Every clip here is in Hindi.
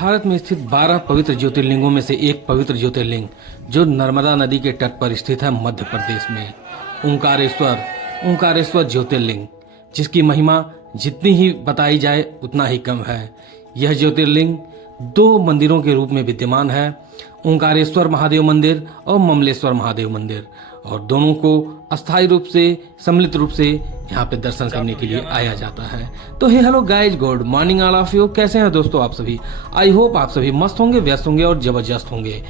भारत में स्थित 12 पवित्र ज्योतिर्लिंगों में से एक पवित्र ज्योतिर्लिंग जो नर्मदा नदी के तट पर स्थित है मध्य प्रदेश में, ओंकारेश्वर ज्योतिर्लिंग, जिसकी महिमा जितनी ही बताई जाए उतना ही कम है। यह ज्योतिर्लिंग 2 मंदिरों के रूप में विद्यमान है, ओंकारेश्वर महादेव मंदिर और ममलेश्वर महादेव मंदिर, और दोनों को अस्थायी रूप से सम्मिलित रूप से यहाँ पे दर्शन करने के लिए आया जाता है। तो hey hello guys, good morning all of you. कैसे हैं दोस्तों आप सभी? आई होप आप सभी मस्त होंगे, व्यस्त होंगे और जबरदस्त होंगे।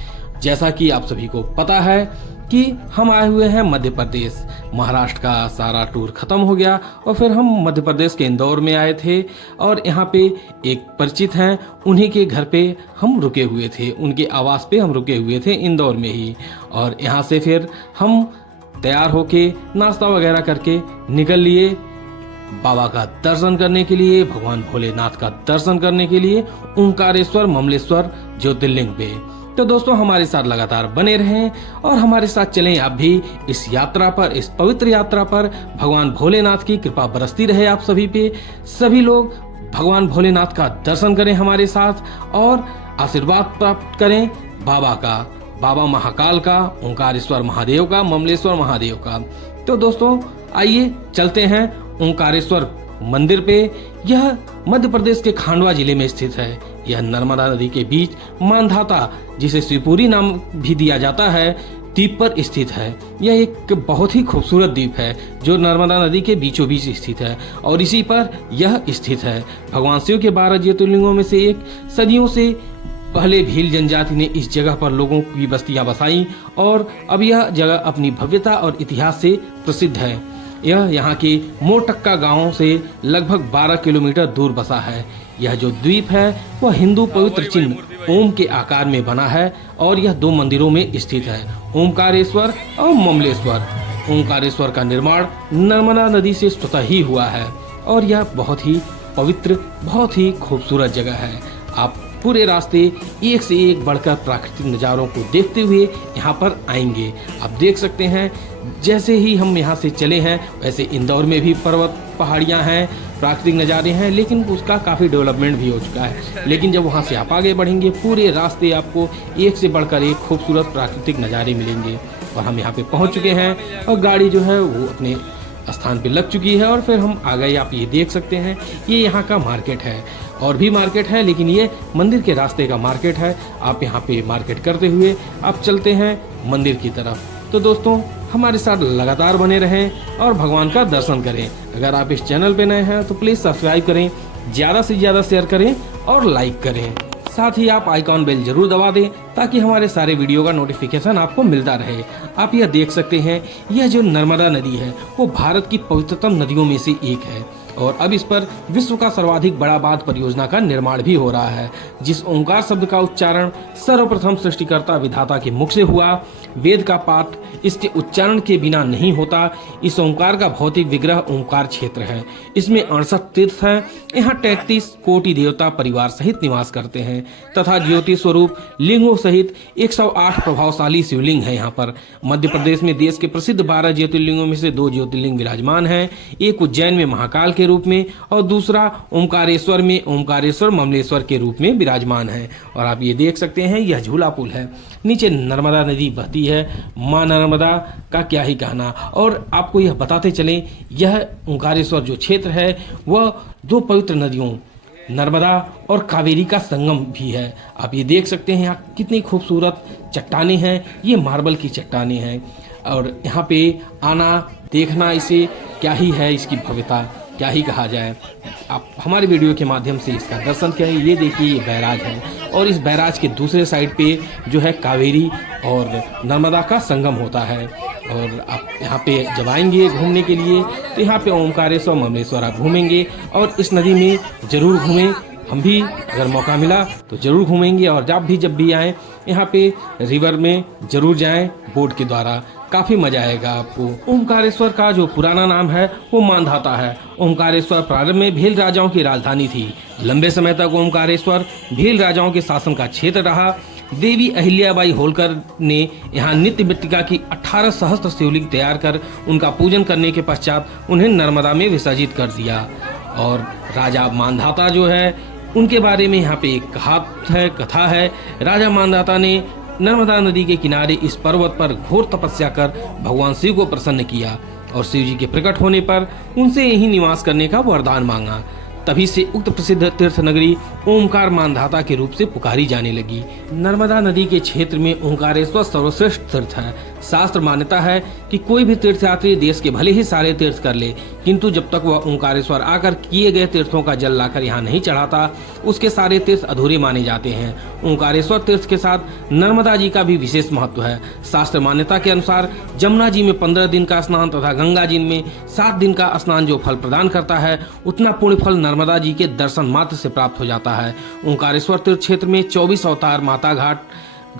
जैसा कि आप सभी को पता है कि हम आए हुए हैं मध्य प्रदेश। महाराष्ट्र का सारा टूर खत्म हो गया और फिर हम मध्य प्रदेश के इंदौर में आए थे और यहाँ पे एक परिचित हैं, उन्हीं के घर पे हम रुके हुए थे, उनके आवास पे हम रुके हुए थे इंदौर में ही। और यहाँ से फिर हम तैयार होके नाश्ता वगैरह करके निकल लिए बाबा का दर्शन करने के लिए, भगवान भोलेनाथ का दर्शन करने के लिए ओंकारेश्वर ममलेश्वर ज्योतिर्लिंग पे। तो दोस्तों हमारे साथ लगातार बने रहें और हमारे साथ चलें आप भी इस यात्रा पर, इस पवित्र यात्रा पर। भगवान भोलेनाथ की कृपा बरसती रहे आप सभी पे। सभी लोग भगवान भोलेनाथ का दर्शन करें हमारे साथ और आशीर्वाद प्राप्त करें बाबा का, बाबा महाकाल का, ओंकारेश्वर महादेव का, ममलेश्वर महादेव का। तो दोस्तों आइए चलते हैं ओंकारेश्वर मंदिर पे। यह मध्य प्रदेश के खांडवा जिले में स्थित है। यह नर्मदा नदी के बीच मानधाता, जिसे शिवपुरी नाम भी दिया जाता है, द्वीप पर स्थित है। यह एक बहुत ही खूबसूरत द्वीप है जो नर्मदा नदी के बीचों बीच स्थित है और इसी पर यह स्थित है। भगवान शिव के 12 ज्योतिर्लिंगों में से एक। सदियों से पहले भील जनजाति ने इस जगह पर लोगों की बस्तियां बसाई और अब यह जगह अपनी भव्यता और इतिहास से प्रसिद्ध है। यह यहाँ के मोटक्का गांव से लगभग 12 किलोमीटर दूर बसा है। यह जो द्वीप है वह हिंदू पवित्र चिन्ह ओम के आकार में बना है और यह 2 मंदिरों में स्थित है, ओंकारेश्वर और ममलेश्वर। ओंकारेश्वर का निर्माण नर्मदा नदी से स्वतः ही हुआ है और यह बहुत ही पवित्र, बहुत ही खूबसूरत जगह है। आप पूरे रास्ते एक से एक बढ़कर प्राकृतिक नज़ारों को देखते हुए यहाँ पर आएंगे। आप देख सकते हैं जैसे ही हम यहाँ से चले हैं वैसे इंदौर में भी पर्वत, पहाड़ियाँ हैं, प्राकृतिक नज़ारे हैं, लेकिन उसका काफ़ी डेवलपमेंट भी हो चुका है। लेकिन जब वहाँ से आप आगे बढ़ेंगे पूरे रास्ते आपको एक से बढ़कर एक खूबसूरत प्राकृतिक नज़ारे मिलेंगे। और हम यहाँ पे पहुँच चुके हैं और गाड़ी जो है वो अपने स्थान पे लग चुकी है और फिर हम आ गए। आप ये देख सकते हैं ये यहाँ का मार्केट है, और भी मार्केट है लेकिन ये मंदिर के रास्ते का मार्केट है। आप यहाँ पे मार्केट करते हुए आप चलते हैं मंदिर की तरफ। तो दोस्तों हमारे साथ लगातार बने रहें और भगवान का दर्शन करें। अगर आप इस चैनल पे नए हैं तो प्लीज़ सब्सक्राइब करें, ज़्यादा से ज़्यादा शेयर करें और लाइक करें। साथ ही आप आइकॉन बेल जरूर दबा दें ताकि हमारे सारे वीडियो का नोटिफिकेशन आपको मिलता रहे। आप यह देख सकते हैं यह जो नर्मदा नदी है वो भारत की पवित्रतम नदियों में से एक है और अब इस पर विश्व का सर्वाधिक बड़ा बांध परियोजना का निर्माण भी हो रहा है। जिस ओंकार शब्द का उच्चारण सर्वप्रथम सृष्टिकर्ता विधाता के मुख से हुआ, वेद का पाठ इसके उच्चारण के बिना नहीं होता। इस ओंकार का भौतिक विग्रह ओंकार क्षेत्र है। इसमें 68 तीर्थ हैं। यहाँ 33 कोटि देवता परिवार सहित निवास करते हैं तथा ज्योति स्वरूप लिंगों सहित 108 प्रभावशाली शिवलिंग है। यहाँ पर मध्य प्रदेश में देश के प्रसिद्ध 12 ज्योतिर्लिंगों में से 2 ज्योतिर्लिंग विराजमान हैं। एक उज्जैन में महाकाल के रूप में और दूसरा ओंकारेश्वर में ओंकारेश्वर ममलेश्वर के रूप में विराजमान है। और आप ये देख सकते हैं यह झूला पुल है, नीचे नर्मदा नदी बहती है। माँ नर्मदा का क्या ही कहना। और आपको यह बताते चलें यह ओंकारेश्वर जो क्षेत्र है वह 2 पवित्र नदियों नर्मदा और कावेरी का संगम भी है। आप ये देख सकते हैं यहाँ कितनी खूबसूरत चट्टानें हैं, ये मार्बल की चट्टानें हैं और यहाँ पे आना देखना इसे क्या ही है, इसकी भव्यता क्या ही कहा जाए। आप हमारे वीडियो के माध्यम से इसका दर्शन करें। ये देखिए ये बैराज है और इस बैराज के दूसरे साइड पे जो है कावेरी और नर्मदा का संगम होता है। और आप यहाँ पे जब आएंगे घूमने के लिए तो यहाँ पे ओंकारेश्वर ममलेश्वर आप घूमेंगे और इस नदी में ज़रूर घूमें। हम भी अगर मौका मिला तो ज़रूर घूमेंगे और जब भी आएँ यहाँ पे रिवर में ज़रूर जाएं बोट के द्वारा, काफ़ी मजा आएगा आपको। ओंकारेश्वर का जो पुराना नाम है वो मानधाता है। ओंकारेश्वर प्रारंभ में भील राजाओं की राजधानी थी। लंबे समय तक ओंकारेश्वर भील राजाओं के शासन का क्षेत्र रहा। देवी अहिल्याबाई होलकर ने यहाँ नित्य मृत्तिका की 18 सहस्त्र शिवलिंग तैयार कर उनका पूजन करने के पश्चात उन्हें नर्मदा में विसर्जित कर दिया। और राजा मानधाता जो है उनके बारे में यहाँ पे एक कथा है। राजा मानधाता ने नर्मदा नदी के किनारे इस पर्वत पर घोर तपस्या कर भगवान शिव को प्रसन्न किया और शिव जी के प्रकट होने पर उनसे यही निवास करने का वरदान मांगा। तभी से उक्त प्रसिद्ध तीर्थ नगरी ओमकार मानधाता के रूप से पुकारी जाने लगी। नर्मदा नदी के क्षेत्र में ओंकारेश्वर सर्वश्रेष्ठ तीर्थ है। शास्त्र मान्यता है कि कोई भी तीर्थयात्री देश के भले ही सारे तीर्थ कर ले, किंतु जब तक वह ओंकारेश्वर आकर किए गए तीर्थों का जल लाकर यहाँ नहीं चढ़ाता, उसके सारे तीर्थ अधूरे माने जाते हैं। ओंकारेश्वर तीर्थ के साथ नर्मदा जी का भी विशेष महत्व है। शास्त्र मान्यता के अनुसार जमुना जी में 15 दिन का स्नान तथा गंगा जी में 7 दिन का स्नान जो फल प्रदान करता है, उतना पुण्य फल नर्मदा जी के दर्शन मात्र से प्राप्त हो जाता है। ओंकारेश्वर तीर्थ क्षेत्र में 24 अवतार, माता घाट,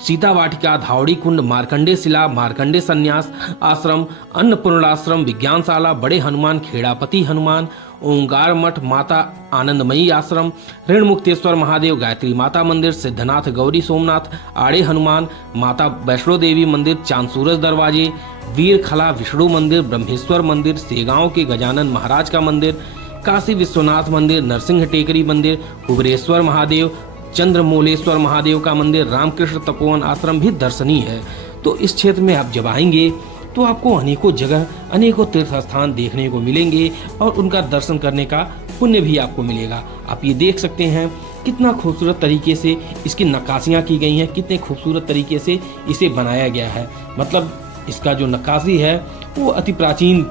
सीता वाटिका, धावड़ी कुंड, मार्कंडे शिला, मार्कंडे संन्यास आश्रम, अन्नपूर्णाश्रम, विज्ञानशाला, बड़े हनुमान, खेड़ापति हनुमान, ओंकार मठ, माता आनंदमयी आश्रम, ऋण मुक्तेश्वर महादेव, गायत्री माता मंदिर, सिद्धनाथ गौरी सोमनाथ, आड़े हनुमान, माता वैष्णो देवी मंदिर, चांद सूरज दरवाजे, वीर खला विष्णु मंदिर, ब्रह्मेश्वर मंदिर, सेगांव के गजानन महाराज का मंदिर, काशी विश्वनाथ मंदिर, नरसिंह टेकरी मंदिर, कुबरेश्वर महादेव, चंद्रमौलेश्वर महादेव का मंदिर, रामकृष्ण तपोवन आश्रम भी दर्शनीय है। तो इस क्षेत्र में आप जब आएंगे तो आपको अनेकों जगह, अनेकों तीर्थ स्थान देखने को मिलेंगे और उनका दर्शन करने का पुण्य भी आपको मिलेगा। आप ये देख सकते हैं कितना खूबसूरत तरीके से इसकी नक्काशियाँ की गई हैं, कितने खूबसूरत तरीके से इसे बनाया गया है। मतलब इसका जो नक्काशी है वो अति प्राचीन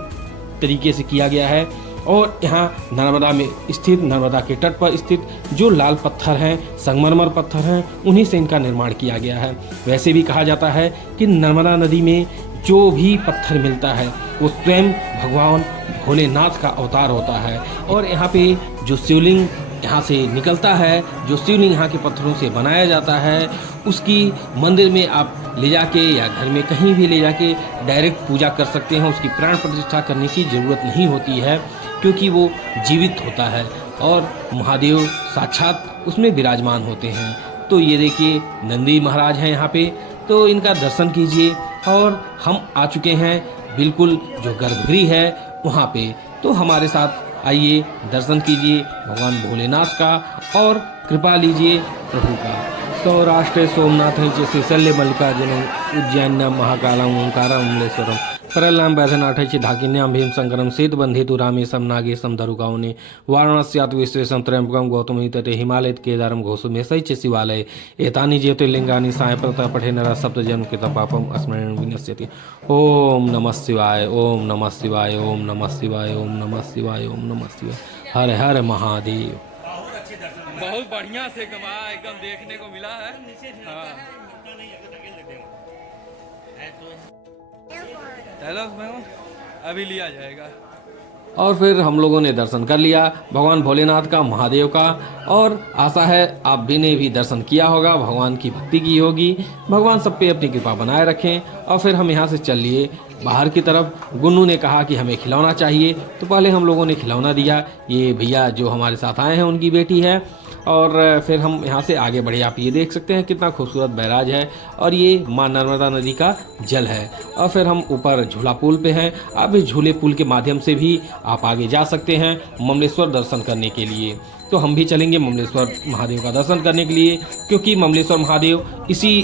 तरीके से किया गया है। और यहाँ नर्मदा में स्थित, नर्मदा के तट पर स्थित जो लाल पत्थर हैं, संगमरमर पत्थर हैं, उन्हीं से इनका निर्माण किया गया है। वैसे भी कहा जाता है कि नर्मदा नदी में जो भी पत्थर मिलता है वो स्वयं भगवान भोलेनाथ का अवतार होता है। और यहाँ पे जो शिवलिंग यहाँ से निकलता है, जो शिवलिंग यहाँ के पत्थरों से बनाया जाता है, उसकी मंदिर में आप ले जाके या घर में कहीं भी ले जाके डायरेक्ट पूजा कर सकते हैं। उसकी प्राण प्रतिष्ठा करने की ज़रूरत नहीं होती है, क्योंकि वो जीवित होता है और महादेव साक्षात उसमें विराजमान होते हैं। तो ये देखिए नंदी महाराज हैं यहाँ पे, तो इनका दर्शन कीजिए। और हम आ चुके हैं बिल्कुल जो गर्भगृह है वहाँ पे, तो हमारे साथ आइए, दर्शन कीजिए भगवान भोलेनाथ का और कृपा लीजिए प्रभु का। सौराष्ट्र सोमनाथ च शल्य मल्लिकार्जुनम उज्जैन्यम महाकालम ओंकारम अमलेश्वरम करल्याम वैद्यनाथ धाकिन्याम भीम शंकरम सेतुबंधेतु रामेशम नागेशम धरुगावने वाराणस्यात् विश्वेशम त्र्यंबकम गौतमी तटे हिमालय केदारम घोषुमेशै च शिवालय एतानि ज्योतिर्लिंगानि सायप्रतः पठे नरः सप्तजन्म कृतं पापम स्मरणेन विनश्यति। ओम नमः शिवाय, ओम नमः शिवाय, ओम नमः शिवाय, ओम नमः शिवाय, ओम नमः शिवाय। हर हर महादेव। बहुत बढ़िया से एकदम देखने को मिला है। अभी लिया जाएगा। और फिर हम लोगों ने दर्शन कर लिया भगवान भोलेनाथ का, महादेव का, और आशा है आप भी ने भी दर्शन किया होगा, भगवान की भक्ति की होगी। भगवान सब पे अपनी कृपा बनाए रखें। और फिर हम यहाँ से चल लिए बाहर की तरफ। गुन्नू ने कहा कि हमें खिलौना चाहिए, तो पहले हम लोगों ने खिलौना दिया। ये भैया जो हमारे साथ आए हैं उनकी बेटी है। और फिर हम यहाँ से आगे बढ़े। आप ये देख सकते हैं कितना खूबसूरत बैराज है और ये माँ नर्मदा नदी का जल है। और फिर हम ऊपर झूला पुल पे हैं। अब इस झूले पुल के माध्यम से भी आप आगे जा सकते हैं ममलेश्वर दर्शन करने के लिए। तो हम भी चलेंगे ममलेश्वर महादेव का दर्शन करने के लिए, क्योंकि ममलेश्वर महादेव इसी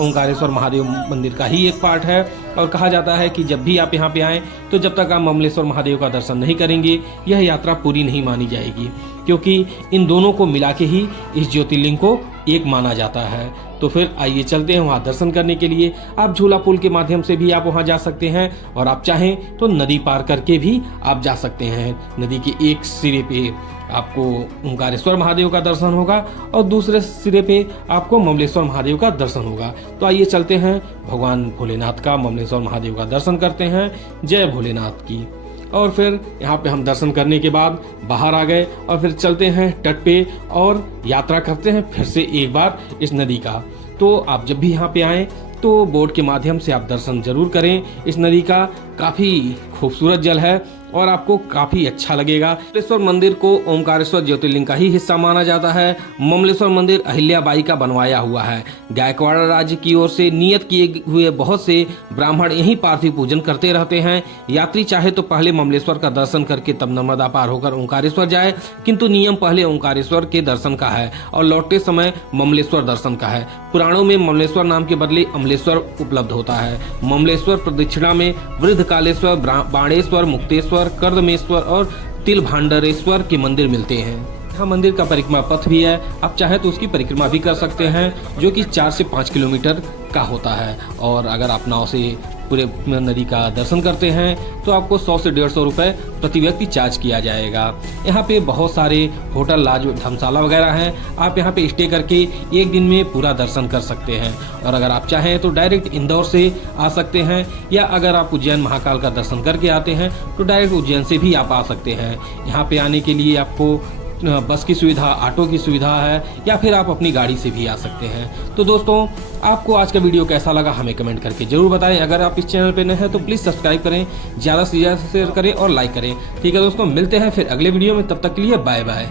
ओंकारेश्वर महादेव मंदिर का ही एक पार्ट है। और कहा जाता है कि जब भी आप यहाँ पे आएँ तो जब तक आप ममलेश्वर महादेव का दर्शन नहीं करेंगे यह यात्रा पूरी नहीं मानी जाएगी, क्योंकि इन दोनों को मिला के ही इस ज्योतिर्लिंग को एक माना जाता है। तो फिर आइए चलते हैं वहाँ दर्शन करने के लिए। आप झूला पुल के माध्यम से भी आप वहाँ जा सकते हैं, और आप चाहें तो नदी पार करके भी आप जा सकते हैं। नदी के एक सिरे पे आपको ओंकारेश्वर महादेव का दर्शन होगा और दूसरे सिरे पे आपको ममलेश्वर महादेव का दर्शन होगा। तो आइए चलते हैं भगवान भोलेनाथ का, ममलेश्वर महादेव का दर्शन करते हैं। जय भोलेनाथ की। और फिर यहाँ पे हम दर्शन करने के बाद बाहर आ गए और फिर चलते हैं तट पे और यात्रा करते हैं फिर से एक बार इस नदी का। तो आप जब भी यहाँ पे आएँ तो बोट के माध्यम से आप दर्शन जरूर करें। इस नदी का काफी खूबसूरत जल है और आपको काफी अच्छा लगेगा। ममलेश्वर मंदिर को ओमकारेश्वर ज्योतिर्लिंग का ही हिस्सा माना जाता है। ममलेश्वर मंदिर अहिल्याबाई का बनवाया हुआ है। गायकवाड़ राज्य की ओर से नियत किए हुए बहुत से ब्राह्मण यहीं पार्थिव पूजन करते रहते हैं। यात्री चाहे तो पहले ममलेश्वर का दर्शन करके तब नर्मदा पार होकर ओंकारेश्वर जाए, किंतु नियम पहले ओंकारेश्वर के दर्शन का है और लौटते समय ममलेश्वर दर्शन का है। पुराणों में ममलेश्वर नाम के बदले अमलेश्वर उपलब्ध होता है। ममलेश्वर प्रदक्षिणा में वृद्धकालेश्वर, बाणेश्वर, मुक्तेश्वर, कर्दमेश्वर और तिलभांडरेश्वर के मंदिर मिलते हैं। यहाँ मंदिर का परिक्रमा पथ भी है, आप चाहे तो उसकी परिक्रमा भी कर सकते हैं, जो कि 4 से 5 किलोमीटर का होता है। और अगर आप नाव से पूरे नदी का दर्शन करते हैं तो आपको 100 से 150 रुपए प्रति व्यक्ति चार्ज किया जाएगा। यहाँ पे बहुत सारे होटल, लॉज, धर्मशाला वगैरह हैं। आप यहाँ पे स्टे करके एक दिन में पूरा दर्शन कर सकते हैं। और अगर आप चाहें तो डायरेक्ट इंदौर से आ सकते हैं, या अगर आप उज्जैन महाकाल का दर्शन करके आते हैं तो डायरेक्ट उज्जैन से भी आप आ सकते हैं। यहाँ पे आने के लिए आपको बस की सुविधा, ऑटो की सुविधा है, या फिर आप अपनी गाड़ी से भी आ सकते हैं। तो दोस्तों, आपको आज का वीडियो कैसा लगा हमें कमेंट करके जरूर बताएं। अगर आप इस चैनल पे नए हैं तो प्लीज़ सब्सक्राइब करें, ज़्यादा से ज़्यादा शेयर करें और लाइक करें। ठीक है दोस्तों, मिलते हैं फिर अगले वीडियो में, तब तक के लिए बाय बाय।